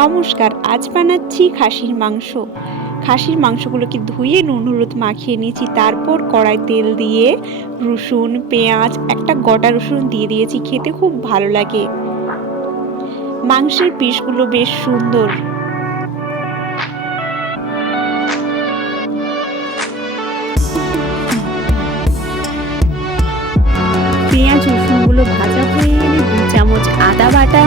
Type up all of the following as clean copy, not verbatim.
নমস্কার, আজ বানাচ্ছি খাসির মাংস। খাসির মাংসগুলোকে ধুয়ে নুন হলুদ মাখিয়ে নিয়েছি। তারপর কড়াই তেল দিয়ে রসুন পেঁয়াজ একটা গোটা রসুন দিয়ে দিয়েছি, খেতে খুব ভালো লাগে। মাংসের পিসগুলো বেশ সুন্দর। পেঁয়াজ রসুনগুলো ভাজা হয়ে গেলে 2 চামচ আদা বাটা,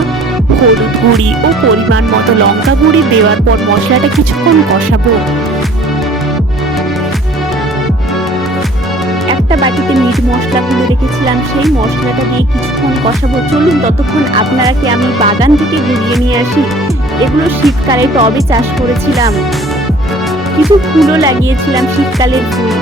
হলুদ গুঁড়ি ও পরিমাণ মতো লঙ্কা গুঁড়ি দেওয়ার পর মশলাটা কিছুক্ষণ কষাবো। একটা বাটিতে মিট মশলা গুলে রেখেছিলাম, সেই মশলাটা দিয়ে কিছুক্ষণ কষাবো। চলুন ততক্ষণ আপনারাকে আমি বাগান থেকে ঘুরিয়ে নিয়ে আসি। এগুলো শীতকালে টবে চাষ করেছিলাম, কিছু ফুলও লাগিয়েছিলাম, শীতকালের ফুল।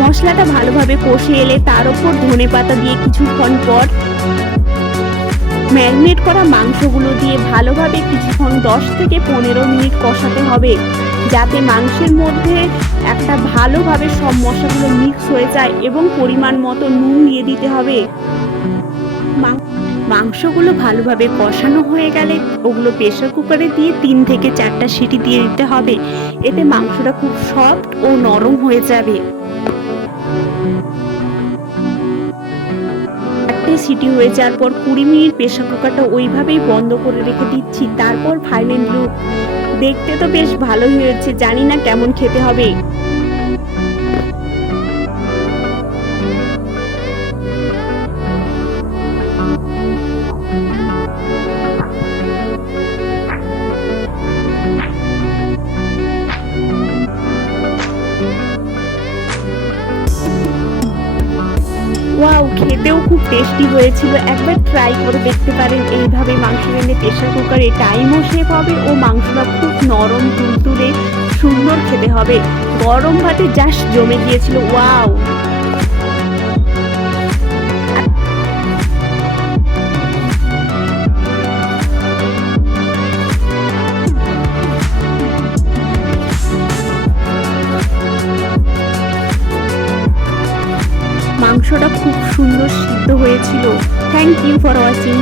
মশলাটা ভালোভাবে কষে এলে তার উপর ধনেপাতা দিয়ে কিছুক্ষণ পর ম্যারিনেট করা মাংসগুলো দিয়ে ভালোভাবে কিছুক্ষণ 10 থেকে 15 মিনিট কষাতে হবে, যাতে মাংসের মধ্যে একটা ভালোভাবে সব মশলাগুলো মিক্স হয়ে যায় এবং পরিমাণ মতো নুন দিয়ে দিতে হবে। মাংসগুলো ভালোভাবে কষানো হয়ে গেলে ওগুলো প্রেসার কুকারে দিয়ে 3 থেকে 4টা সিটি দিয়ে দিতে হবে। এতে মাংসটা খুব সফট ও নরম হয়ে যাবে। সিটি হয়ে যাওয়ার পর 20 মিনিট প্রেসার কুকারটা ওইভাবেই বন্ধ করে রেখে দিচ্ছি। তারপর ফাইনাল লুক। দেখতে তো বেশ ভালোই হয়েছে, জানি না কেমন খেতে হবে। ওয়াও, খেতেও খুব টেস্টি হয়েছিল। একবার ট্রাই করে দেখতে পারেন এইভাবে মাংস রেঁধে প্রেসার কুকারে। টাইমও সেভ হবে ও মাংসটা খুব নরম তুলতুলে সুন্দর খেতে হবে। গরম ভাতে জাস্ট জমে গিয়েছিল। ওয়াও, মাংসটা খুব সুন্দর সিদ্ধ হয়েছিল। Thank you for watching.